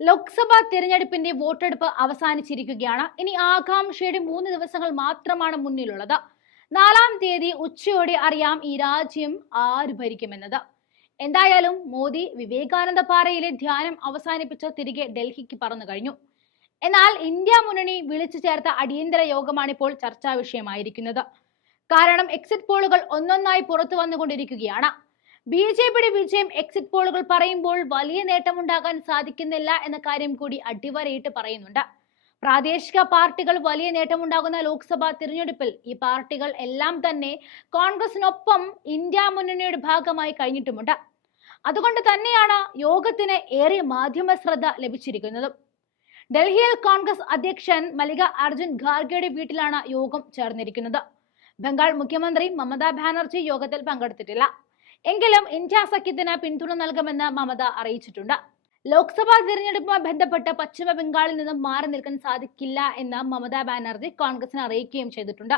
ലോക്സഭാ തിരഞ്ഞെടുപ്പിന്റെ വോട്ടെടുപ്പ് അവസാനിച്ചിരിക്കുകയാണ്. ഇനി ആകാംക്ഷയുടെ മൂന്ന് ദിവസങ്ങൾ മാത്രമാണ് മുന്നിലുള്ളത്. നാലാം തീയതി ഉച്ചയോടെ അറിയാം ഈ രാജ്യം ആര് ഭരിക്കുമെന്നത്. എന്തായാലും മോദി വിവേകാനന്ദ പാറയിലെ ധ്യാനം അവസാനിപ്പിച്ച് തിരികെ ഡൽഹിക്ക് പറന്നു കഴിഞ്ഞു. എന്നാൽ ഇന്ത്യ മുന്നണി വിളിച്ചു ചേർത്ത അടിയന്തര യോഗമാണിപ്പോൾ ചർച്ചാ വിഷയമായിരിക്കുന്നത്. കാരണം എക്സിറ്റ് പോളുകൾ ഒന്നൊന്നായി പുറത്തു വന്നുകൊണ്ടിരിക്കുകയാണ്. ബി ജെ പിയുടെ വിജയം എക്സിറ്റ് പോളുകൾ പറയുമ്പോൾ വലിയ നേട്ടമുണ്ടാകാൻ സാധിക്കുന്നില്ല എന്ന കാര്യം കൂടി അടിവരയിട്ട് പറയുന്നുണ്ട്. പ്രാദേശിക പാർട്ടികൾ വലിയ നേട്ടമുണ്ടാകുന്ന ലോക്സഭാ തിരഞ്ഞെടുപ്പിൽ ഈ പാർട്ടികൾ എല്ലാം തന്നെ കോൺഗ്രസിനൊപ്പം ഇന്ത്യ മുന്നണിയുടെ ഭാഗമായി കഴിഞ്ഞിട്ടുമുണ്ട്. അതുകൊണ്ട് തന്നെയാണ് യോഗത്തിന് ഏറെ മാധ്യമ ശ്രദ്ധ ലഭിച്ചിരിക്കുന്നത്. ഡൽഹിയിൽ കോൺഗ്രസ് അധ്യക്ഷൻ മല്ലിക അർജുൻ ഖാർഗെയുടെ വീട്ടിലാണ് യോഗം ചേർന്നിരിക്കുന്നത്. ബംഗാൾ മുഖ്യമന്ത്രി മമതാ ബാനർജി യോഗത്തിൽ പങ്കെടുത്തിട്ടില്ല. എങ്കിലും ഇന്ത്യ സഖ്യത്തിന് പിന്തുണ നൽകുമെന്ന് മമത അറിയിച്ചിട്ടുണ്ട്. ലോക്സഭാ തിരഞ്ഞെടുപ്പുമായി ബന്ധപ്പെട്ട് പശ്ചിമ ബംഗാളിൽ നിന്നും മാറി നിൽക്കാൻ സാധിക്കില്ല എന്ന് മമതാ ബാനർജി കോൺഗ്രസിനെ അറിയിക്കുകയും ചെയ്തിട്ടുണ്ട്.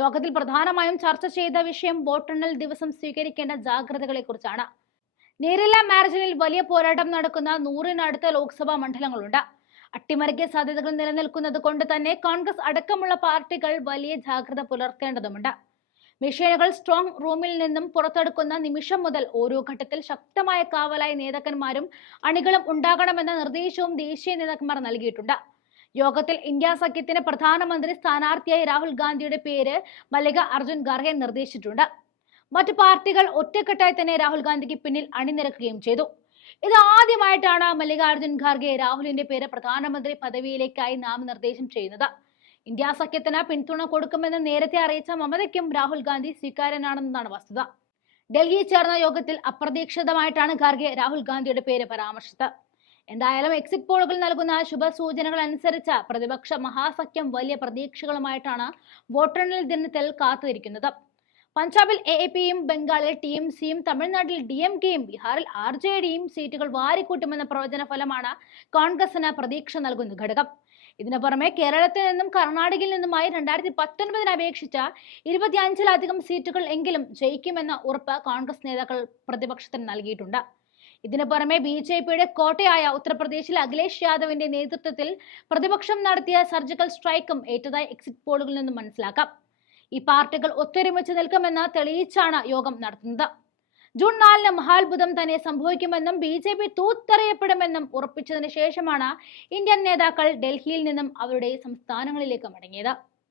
യോഗത്തിൽ പ്രധാനമായും ചർച്ച ചെയ്ത വിഷയം വോട്ടെണ്ണൽ ദിവസം സ്വീകരിക്കേണ്ട ജാഗ്രതകളെ കുറിച്ചാണ് നേരില്ല മാരജനിൽ വലിയ പോരാട്ടം നടക്കുന്ന നൂറിനടുത്ത ലോക്സഭാ മണ്ഡലങ്ങളുണ്ട്. അട്ടിമറിക്കിയ സാധ്യതകൾ നിലനിൽക്കുന്നത് കൊണ്ട് തന്നെ കോൺഗ്രസ് അടക്കമുള്ള പാർട്ടികൾ വലിയ ജാഗ്രത പുലർത്തേണ്ടതുണ്ട് മെഷീനുകൾ സ്ട്രോങ് റൂമിൽ നിന്നും പുറത്തെടുക്കുന്ന നിമിഷം മുതൽ ഓരോ ഘട്ടത്തിൽ ശക്തമായ കാവലായ നേതാക്കന്മാരും അണികളും ഉണ്ടാകണമെന്ന നിർദ്ദേശവും ദേശീയ നേതാക്കന്മാർ നൽകിയിട്ടുണ്ട്. യോഗത്തിൽ ഇന്ത്യ സഖ്യത്തിന് പ്രധാനമന്ത്രി സ്ഥാനാർത്ഥിയായി രാഹുൽ ഗാന്ധിയുടെ പേര് മല്ലിക അർജുൻ ഖാർഗെ നിർദ്ദേശിച്ചിട്ടുണ്ട്. മറ്റു പാർട്ടികൾ ഒറ്റക്കെട്ടായി തന്നെ രാഹുൽ ഗാന്ധിക്ക് പിന്നിൽ അണിനിരക്കുകയും ചെയ്തു. ഇത് ആദ്യമായിട്ടാണ് മല്ലികാർജുൻ ഖാർഗെ രാഹുലിന്റെ പേര് പ്രധാനമന്ത്രി പദവിയിലേക്കായി നാമനിർദ്ദേശം ചെയ്യുന്നത്. ഇന്ത്യ സഖ്യത്തിന് പിന്തുണ കൊടുക്കുമെന്ന് നേരത്തെ അറിയിച്ച മമതയ്ക്കും രാഹുൽ ഗാന്ധി സ്വീകാര്യനാണെന്നാണ് വസ്തുത. ഡൽഹിയിൽ ചേർന്ന യോഗത്തിൽ അപ്രതീക്ഷിതമായിട്ടാണ് ഖാർഗെ രാഹുൽ ഗാന്ധിയുടെ പേര് പരാമർശിച്ചത്. എന്തായാലും എക്സിറ്റ് പോളുകൾ നൽകുന്ന ശുഭസൂചനകൾ അനുസരിച്ച് പ്രതിപക്ഷ മഹാസഖ്യം വലിയ പ്രതീക്ഷകളുമായിട്ടാണ് വോട്ടെണ്ണൽ ദിനത്തിൽ കാത്തിരിക്കുന്നത്. പഞ്ചാബിൽ എ എ പിയും ബംഗാളിൽ ടി എം സിയും തമിഴ്നാട്ടിൽ ഡി എം കെയും ബീഹാറിൽ ആർ ജെ ഡിയും സീറ്റുകൾ വാരിക്കൂട്ടുമെന്ന പ്രവചന ഫലമാണ് കോൺഗ്രസിന് പ്രതീക്ഷ നൽകുന്ന ഘടകം. ഇതിനു പുറമെ കേരളത്തിൽ നിന്നും കർണാടകയിൽ നിന്നുമായി രണ്ടായിരത്തി പത്തൊൻപതിന് അപേക്ഷിച്ച ഇരുപത്തിയഞ്ചിലധികം സീറ്റുകൾ എങ്കിലും ജയിക്കുമെന്ന ഉറപ്പ് കോൺഗ്രസ് നേതാക്കൾ പ്രതിപക്ഷത്തിന് നൽകിയിട്ടുണ്ട്. ഇതിനു പുറമെ ബി ജെ പിയുടെ കോട്ടയായ ഉത്തർപ്രദേശിൽ അഖിലേഷ് യാദവിന്റെ നേതൃത്വത്തിൽ പ്രതിപക്ഷം നടത്തിയ സർജിക്കൽ സ്ട്രൈക്കും ഏറ്റതായി എക്സിറ്റ് പോളുകളിൽ നിന്നും മനസ്സിലാക്കാം. ഈ പാർട്ടികൾ ഒത്തൊരുമിച്ച് നിൽക്കുമെന്ന് തെളിയിച്ചാണ് യോഗം നടത്തുന്നത്. ജൂൺ നാലിന് മഹാത്ഭുതം തന്നെ സംഭവിക്കുമെന്നും ബി ജെ പി തൂത്തെറിയപ്പെടുമെന്നും ഉറപ്പിച്ചതിന് ശേഷമാണ് ഇന്ത്യൻ നേതാക്കൾ ഡൽഹിയിൽ നിന്നും അവരുടെ സംസ്ഥാനങ്ങളിലേക്ക് മടങ്ങിയത്.